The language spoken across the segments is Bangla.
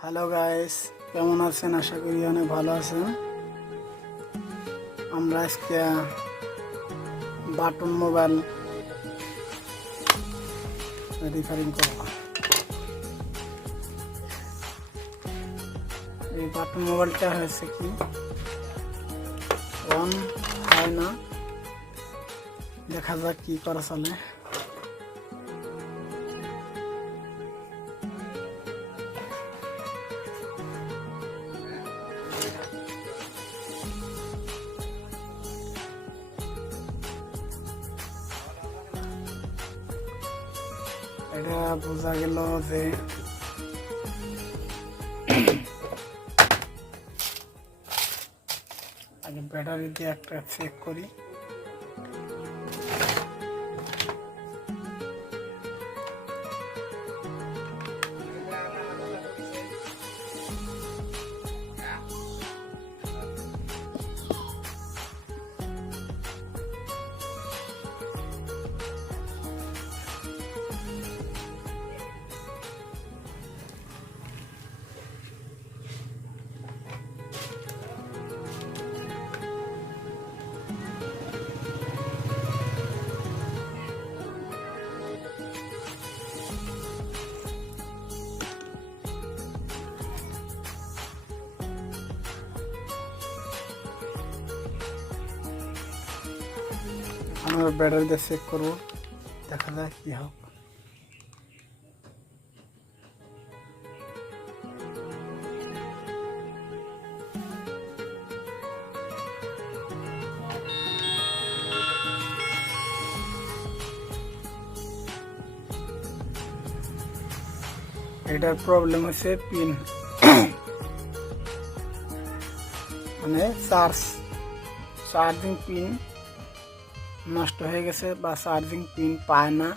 হ্যালো গাইস, কেমন আছেন? আশা করি অনেক ভালো আছেন। আমরা আজকে বাটন মোবাইল রিপেয়ারিং করব। এই বাটন মোবাইলটা হয়েছে কি অন হয় না, দেখা যাক কি করা চলে। এটা বোঝা গেল যে আগে ব্যাটারি দিয়ে একটা চেক করি। আমরা ব্যাটারি দিয়ে চেক করবো, দেখা যাক কি হোক। এটার প্রবলেম হচ্ছে পিন, মানে চার্জিং পিন নষ্ট হয়ে গেছে বা চার্জিং পিন পায় না।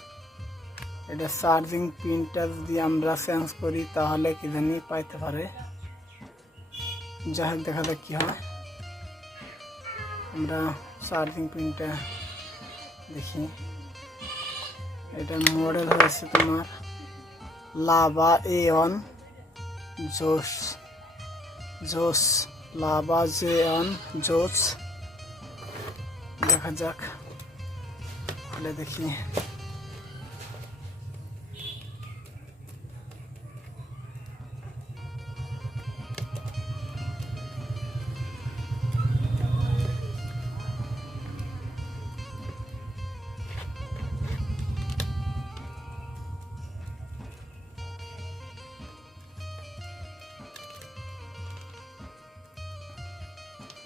এটা চার্জিং পিনটা যদি আমরা চেঞ্জ করি তাহলে কি জানি পাইতে পারে। যাই হোক, দেখা যাক কি হয়। আমরা চার্জিং পিনটা দেখি। এটার মডেল হয়েছে তোমার লাভা A1 জোস লাভা J1 জোস। দেখা যাক, খুলে দেখি।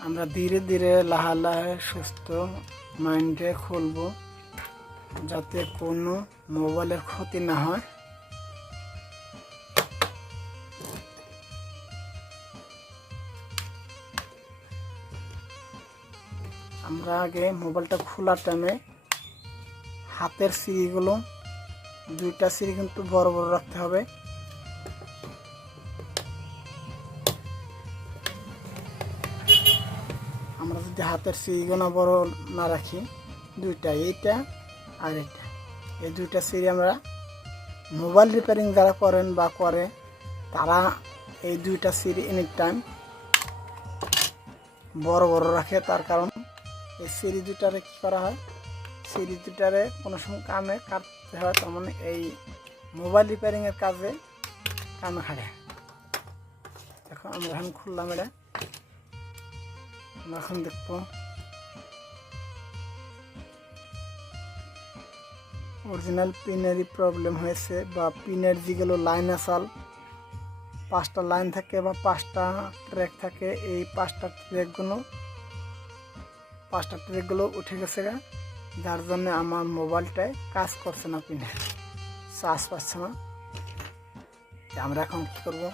আমরা ধীরে ধীরে লাহে সুস্থ মাইন্ডে খুলবো, যাতে কোনো মোবাইলের ক্ষতি না হয়। আমরা আগে মোবাইলটা খোলার টাইমে হাতের সিঁড়িগুলো, দুইটা সিঁড়ি কিন্তু বড় বড় রাখতে হবে। আমরা যদি হাতের সিঁড়িগুলো বড় না রাখি, দুইটা, এইটা আর এইটা, এই দুইটা সিঁড়ি আমরা মোবাইল রিপেয়ারিং যারা করেন বা করে তারা এই দুইটা সিঁড়ি এনি টাইম বড় বড় রাখে। তার কারণ এই সিঁড়ি দুটারে কী করা হয়, সিঁড়ি দুটারে কোনো সময় কামে কাটতে হয়, তার মানে এই মোবাইল রিপেয়ারিংয়ের কাজে কামে খাটে। দেখো, আমরা এখন খুললাম এটা, এখন দেখবো অরিজিনাল পিনেরই প্রবলেম হয়েছে, বা পিনের যেগুলো লাইন আসাল 5টা লাইন থাকে বা 5টা ট্র্যাক থাকে, এই 5টা ট্র্যাকগুলো উঠে গেছে, যার জন্য আমার মোবাইলটায় কাজ করছে না, পিনে চার্জ পাচ্ছে না। আমরা এখন কী করবো,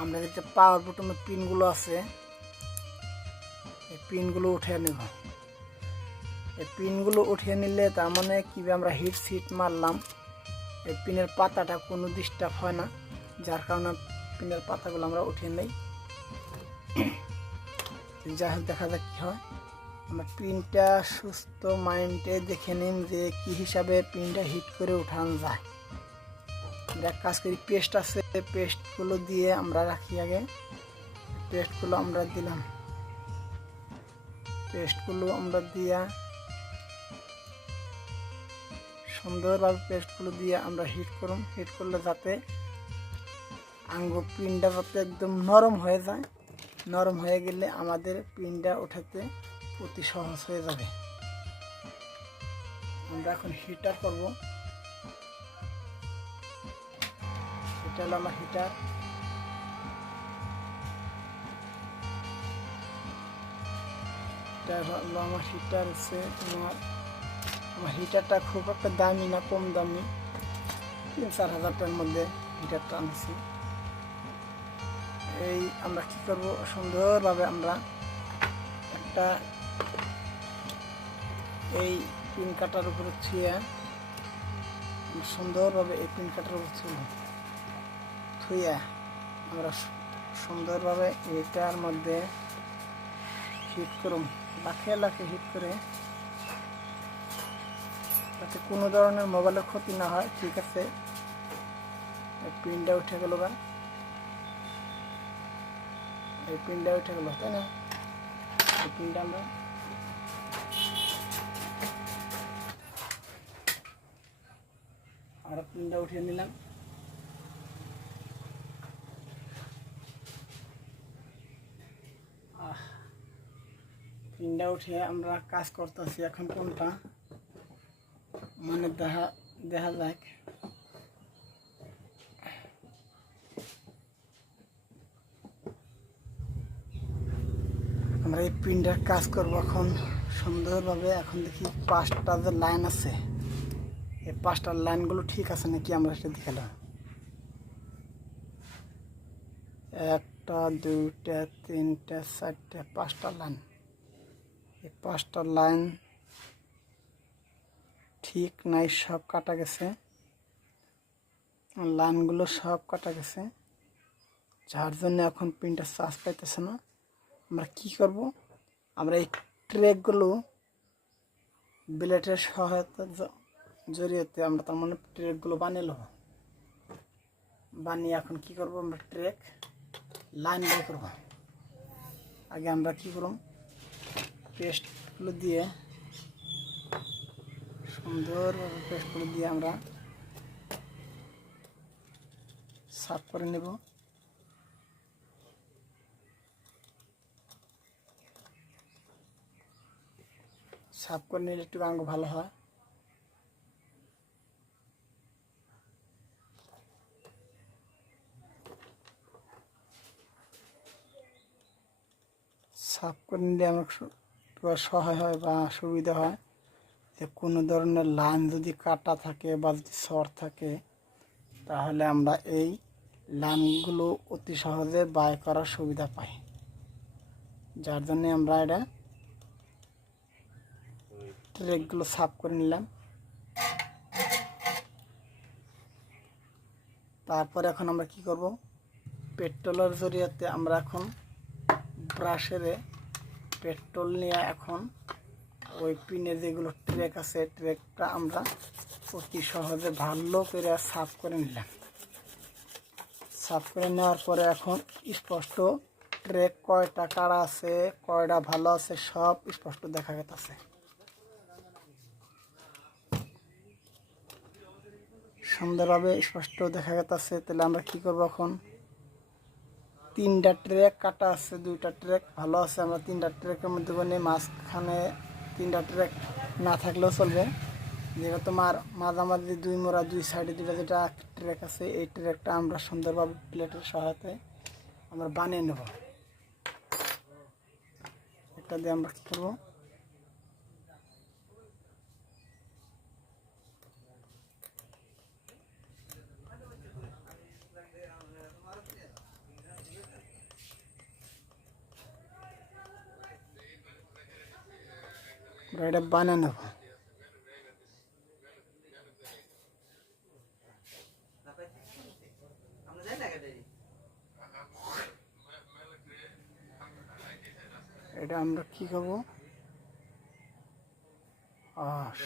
আমরা যে পাওয়ার বাটনের পিনগুলো আছে এই পিনগুলো উঠিয়ে নেব। এই পিনগুলো উঠিয়ে নিলে তার মানে কি, আমরা হিট মারলাম, এই পিনের পাতাটা কোনো ডিস্টার্ব হয় না, যার কারণে পিনের পাতাগুলো আমরা উঠিয়ে নেই। যাই হোক, দেখা যাক কী হয়। আমরা পিনটা সুস্থ মাইন্ডে দেখে নিন যে কী হিসাবে পিনটা হিট করে উঠানো যায়। আমরা এক কাজ করি, পেস্ট আছে, পেস্টগুলো দিয়ে আমরা রাখি আগে। পেস্টগুলো আমরা দিলাম, পেস্টগুলো আমরা দিয়া সুন্দরভাবে পেস্টগুলো দিয়ে আমরা হিট করুন। হিট করলে যাতে আঙ্গুর পিনটা যাতে একদম নরম হয়ে যায়। নরম হয়ে গেলে আমাদের পিনটা ওঠাতে অতি সহজ হয়ে যাবে। আমরা এখন হিটার করব। এটা হলো আমার হিটার। এটা হলো আমার হিটার। হচ্ছে আমার হিটারটা খুব একটা দামি না, কম দামি, 3-4 হাজার টাকার মধ্যে হিটারটা আনছি। এই আমরা কি করব, সুন্দরভাবে আমরা একটা এই পিন কাটার উপরে ছুঁয়ে সুন্দরভাবে এই পিন কাটার উপর ছুঁয়ে আমরা সুন্দরভাবে এটার মধ্যে হিট করুন। লাখে লাখে হিট করে যাতে কোনো ধরনের মোবাইলের ক্ষতি না হয়। ঠিক আছে, পিনটা উঠে গেল, বা এই পিনটা উঠে গেল, তাই না? এই পিনটা আমরা পিনটা উঠিয়ে নিলাম। পিনটা উঠিয়ে আমরা কাজ করতেছি। এখন কোনটা মানে দেখা যাক। আমরা এই পিনটার কাজ করব এখন সুন্দরভাবে। এখন দেখি 5টা যে লাইন আছে, এই 5টার লাইনগুলো ঠিক আছে নাকি আমরা সেটা দেখালাম। 1টা 2টা 3টা 4টা 5টা লাইন। এই 5টা লাইন ঠিক নাই, সব কাটা গেছে। লাইনগুলো সব কাটা গেছে, যার জন্য এখন পিনটা চার্জ পাইতেছে না। আমরা কি করব, আমরা এই ট্রেকগুলো ব্লেডের সহায়তার জড়িয়েতে আমরা তার মানে ট্রেকগুলো বানিয়ে নেব। বানিয়ে এখন কি করব, আমরা ট্রেক লাইন বের করব। আগে আমরা কি করব, পেস্টগুলো দিয়ে সুন্দরভাবে পেস্টগুলো দিয়ে আমরা সাফ করে নেব। সাফ করে নিলে একটু আঙ্গুর ভালো হয়। সাফ করে নিলে আমার সহায় হয় বা সুবিধা হয় যে কোনো ধরনের লাইন যদি কাটা থাকে বা যদি শর্ট থাকে, তাহলে আমরা এই লাইনগুলো অতি সহজে বাই করার সুবিধা পাই। যার জন্যে আমরা এটা ট্রেকগুলো সাফ করে নিলাম। তারপর এখন আমরা কি করব, পেট্রোলের জরিয়াতে আমরা এখন ব্রাশেরে পেট্রোল নিয়ে এখন ওই পিনে যেগুলো ট্রেক আছে, ট্রেকটা আমরা অতি সহজে ভালো করে সাফ করে নিলাম। সাফ করে নেওয়ার পরে এখন স্পষ্ট ট্রেক কয়টা কাড়া আছে, কয়টা ভালো আছে, সব স্পষ্ট দেখা গেছে। সুন্দরভাবে স্পষ্ট দেখা গেছে। তাহলে আমরা কি করব, এখন 3টা ট্রেক কাটা আছে, 2টা ট্রেক ভালো আছে। আমরা 3টা ট্রেকের মধ্যে মাঝখানে 3টা ট্রেক না থাকলেও চলবে। যেটা তোমার মাঝামাঝি 2 মোড়া 2 সাইডে 2টা যেটা ট্রেক আছে, এই ট্রেকটা আমরা সুন্দরভাবে প্লেটের সহায়তায় আমরা বানিয়ে নেব। এটা দিয়ে আমরা কী করবো, এটা বানিয়ে নেব। এটা আমরা কি করব,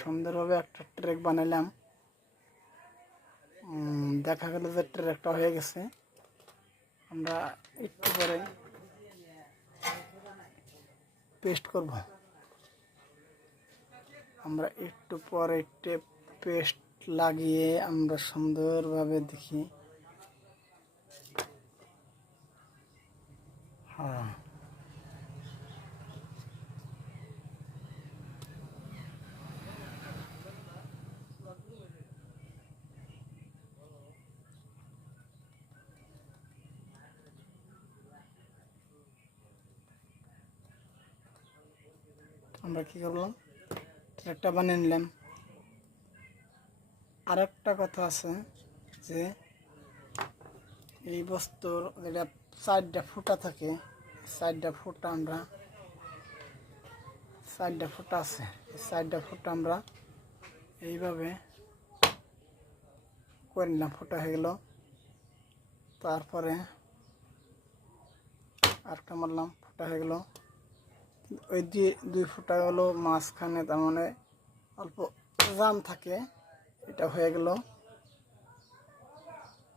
সুন্দরভাবে একটা ট্রেক বানালাম। দেখা গেল যে ট্র্যাকটা হয়ে গেছে। আমরা একটু পরে পেস্ট করব। আমরা একটু পরে পেস্ট লাগিয়ে আমরা সুন্দরভাবে দেখি। হ্যাঁ, আমরা কি করলাম, ট্র্যাকটা বানিয়ে নিলাম। আরেকটা কথা আছে যে এই বস্তুর যেটা সাইডটা ফুটা থাকে, সাইডটা ফুটা আমরা সাইডটা ফুটা আছে, এই সাইডটা ফুটা আমরা এইভাবে করে নিলাম, ফুটা হয়ে গেল। তারপরে আরেকটা মারলাম, ফুটা হয়ে গেল। ওই দুই ফুটা হলো মাঝখানে, তার মানে অল্প জাম থাকে, এটা হয়ে গেল।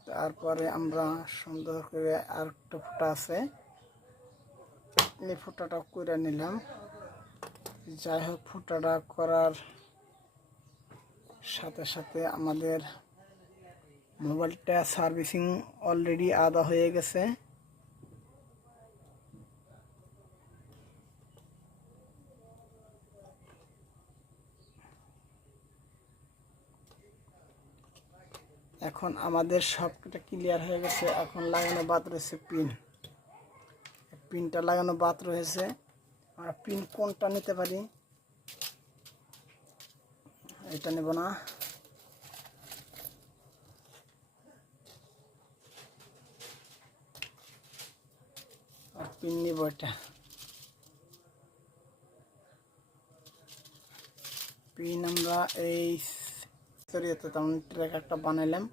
তারপরে আমরা সুন্দর করে আরেকটা ফুটা আছে, এই ফুটাটা করে নিলাম। যাই হোক, ফুটাটা করার সাথে সাথে আমাদের মোবাইলটা সার্ভিসিং অলরেডি আদা হয়ে গেছে। এখন আমাদের সবটা ক্লিয়ার হয়ে গেছে। এখন লাগানো বাদ রয়েছে পিনটা লাগানো বাদ রয়েছে। আমরা পিন কোনটা নিতে পারি, এটা নেব না, আর পিন নিব এটা। পিন আমরা এই সরিয়েতে তেমন ট্র্যাক একটা বানাইলাম।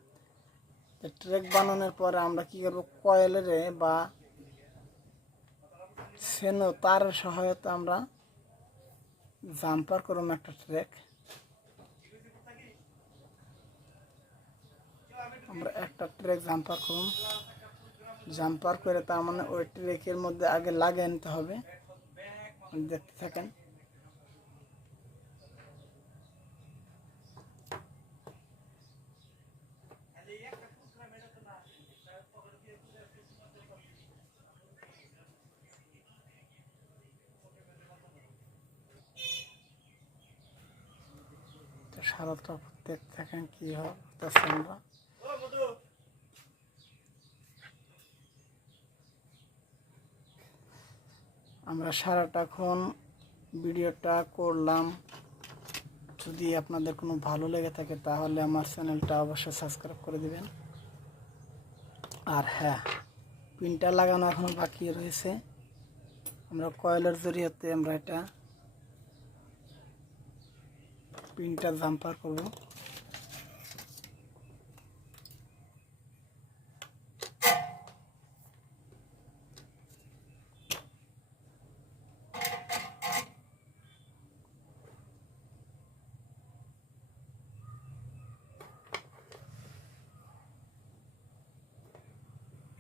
ট্র্যাক বানানোর পরে আমরা কি করব, কয়েলের বা সেনো তারের সহায়তা আমরা জাম্পার করব একটা ট্র্যাক। আমরা একটা ট্র্যাক জাম্পার করব, জাম্পার করে তার মানে ওই ট্র্যাকের মধ্যে আগে লাগিয়ে নিতে হবে। দেখতে থাকেন। সারাটা দেখতে থাকেন কি হচ্ছে। আমরা সারাটাক্ষণ ভিডিওটা করলাম। যদি আপনাদের কোনো ভালো লেগে থাকে তাহলে আমার চ্যানেলটা অবশ্যই সাবস্ক্রাইব করে দিবেন। আর হ্যাঁ, পিনটা লাগানো এখনো বাকি রয়েছে। আমরা কয়েলের জরিয়াতে আমরা এটা পিনটা জাম্পার করব।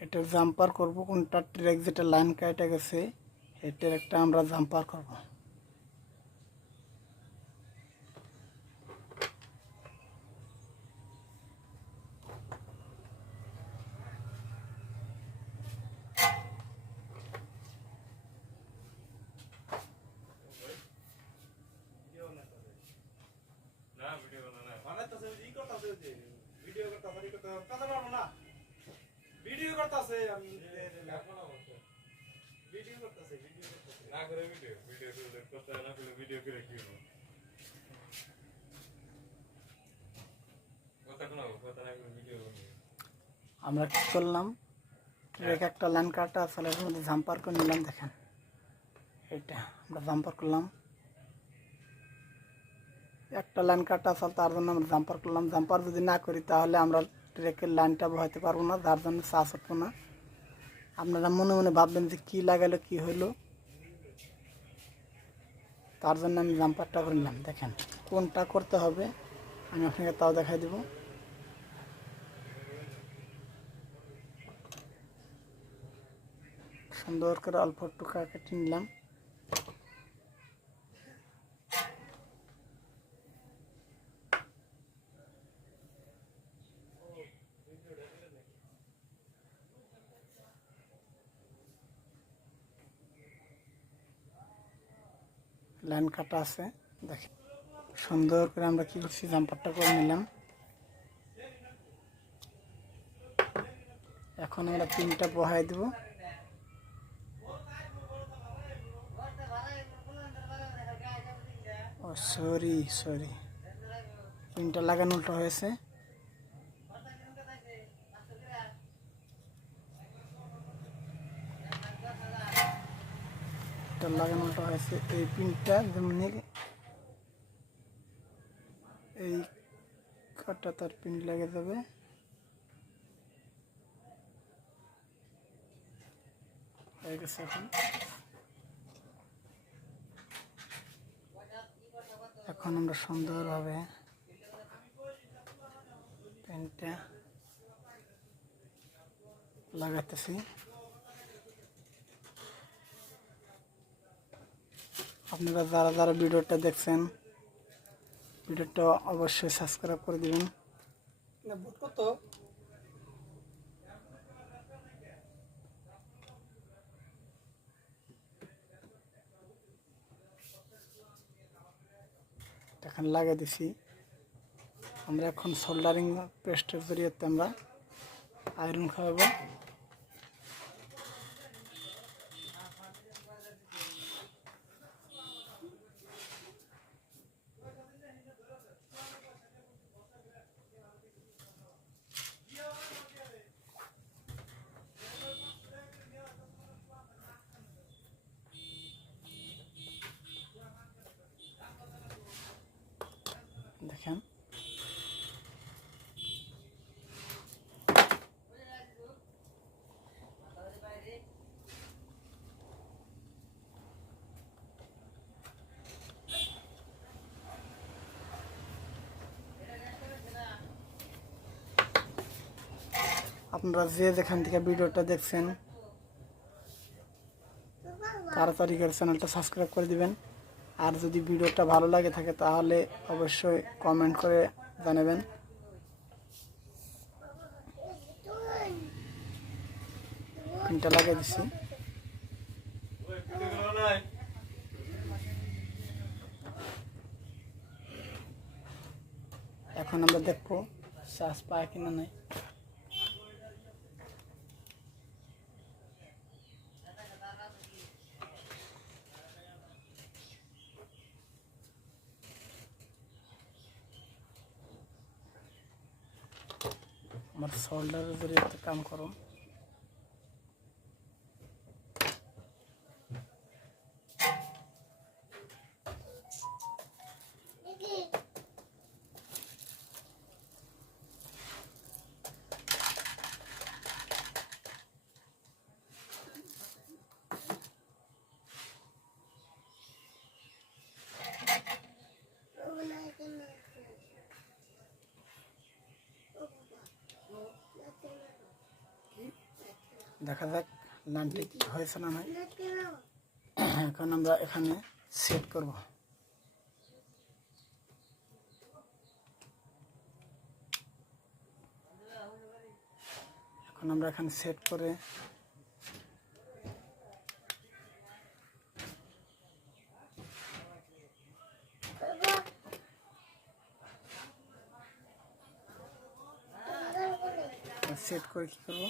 এটা জাম্পার করব কোনটা, ট্র্যাক যেটা লাইন কেটে গেছে এই ট্র্যাকটা আমরা জাম্পার করব। ভিডিও করতেছে আমি ভিডিও করতেছে না করে ভিডিও করে করতে না করে ভিডিও করে কি হবে কথা কোন কথা না করে ভিডিও করব। আমরা কি করলাম, ট্র্যাক একটা লাইন কাটা আসলে এর মধ্যে জাম্পার করে নিলাম। দেখেন এটা আমরা জাম্পার করলাম, একটা লাইন কাটা আসল তার জন্য আমরা জাম্পার করলাম। জাম্পার যদি না করি তাহলে আমরা ট্র্যাকের লাইনটা বহাইতে পারবো না, যার জন্য চার্জ উঠবো না। আপনারা মনে মনে ভাববেন যে কী লাগালো কী হইলো, তার জন্য আমি জাম্পারটা করে নিলাম। দেখেন কোনটা করতে হবে আমি আপনাকে তাও দেখাই দেব। সুন্দর করে অল্প টুকরা কেটে নিলাম। লাইন কাটা আছে, দেখেন সুন্দর করে আমরা কি করছি, জাম্পারটা করে নিলাম। এখন আমরা পিনটা বহাই দেব। ও সরি, পিনটা লাগানো উল্টো হয়েছে। লাগানো উল্টো হয়েছে। এই পিনটা যেমন এই কাটা তার পিন লেগে যাবে। হয়ে গেছে। এখন আমরা সুন্দরভাবে পেনটা লাগাতেছি। আপনারা যারা যারা ভিডিওটা দেখছেন, ভিডিওটা অবশ্যই সাবস্ক্রাইব করে দিবেন। এখন লাগিয়ে দিছি। আমরা এখন সোল্ডারিং পেস্টের জরিয়াতে আমরা আয়রন খাওয়াবো। দেখেন আপনারা যে যেখান থেকে ভিডিওটা দেখছেন তাড়াতাড়ি করে চ্যানেলটা সাবস্ক্রাইব করে দিবেন। আর যদি ভিডিওটা ভালো লাগে থাকে তাহলে অবশ্যই কমেন্ট করে জানাবেন। পিনটা লাগিয়ে দিচ্ছি। এখন আমরা দেখবো শ্বাস পায় কিনা নাই। আমার শোল্ডারের জরিয়ে কাম করো। দেখা যাক লাইনটি হয়েছে না নাই। এখন আমরা এখানে সেট করব। এখন আমরা এখানে সেট করে সেট করে কি করব,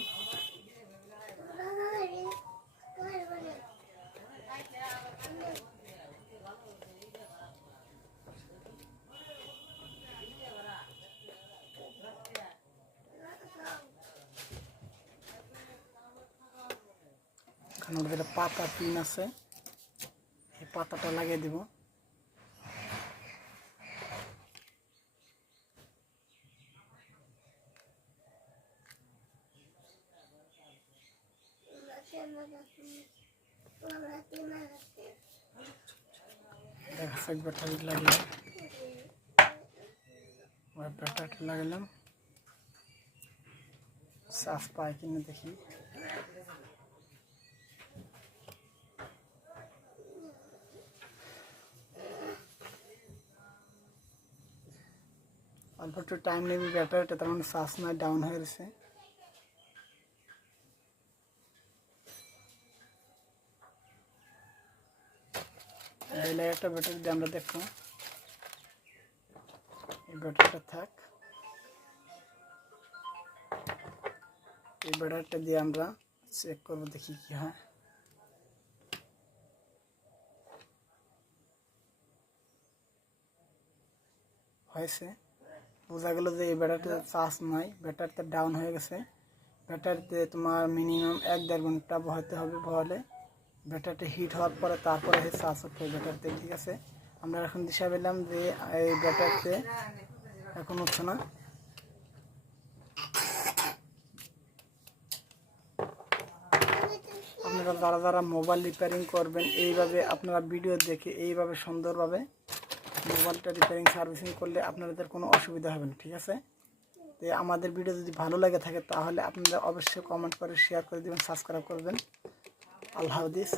এখানে যেটা পাতা পিন আছে এই পাতাটা লাগিয়ে দিব। দেখা যাক ব্যাটারি লাগিয়ে ব্যাটারি লাগালাম। চার্জ পায় কিনা দেখি। অল্প একটু টাইম নেবে ব্যাটারিটা, তার মানে চার্জ নাই, ডাউন হয়ে গেছে। এই একটা ব্যাটারি দিয়ে আমরা দেখো, এই ব্যাটারিটা থাক, এই ব্যাটারিটা দিয়ে আমরা চেক করবো, দেখি কি হয়। হয়েছে, বোঝা গেল যে এই ব্যাটারিতে চার্জ নাই, ব্যাটারিতে ডাউন হয়ে গেছে। ব্যাটারিতে তোমার মিনিমাম 1-1.5 ঘন্টা বহাতে হবে, বহালে ব্যাটারিটা হিট হওয়ার পরে তারপরে চার্জ উঠবে ব্যাটারিতে। ঠিক আছে, আমরা এখন দিশা পেলাম যে এই ব্যাটারিতে এখন উঠছে না। আপনারা যারা যারা মোবাইল রিপেয়ারিং করবেন, এইভাবে আপনারা ভিডিও দেখে এইভাবে সুন্দরভাবে মোবাইলটা রিপেয়ারিং সার্ভিসিং করলে আপনাদের কোনো অসুবিধা হবে না। ঠিক আছে, তো আমাদের ভিডিও যদি ভালো লাগে থাকে তাহলে আপনারা অবশ্যই কমেন্ট করে শেয়ার করে দেবেন, সাবস্ক্রাইব করবেন। আল্লাহ হাফেজ।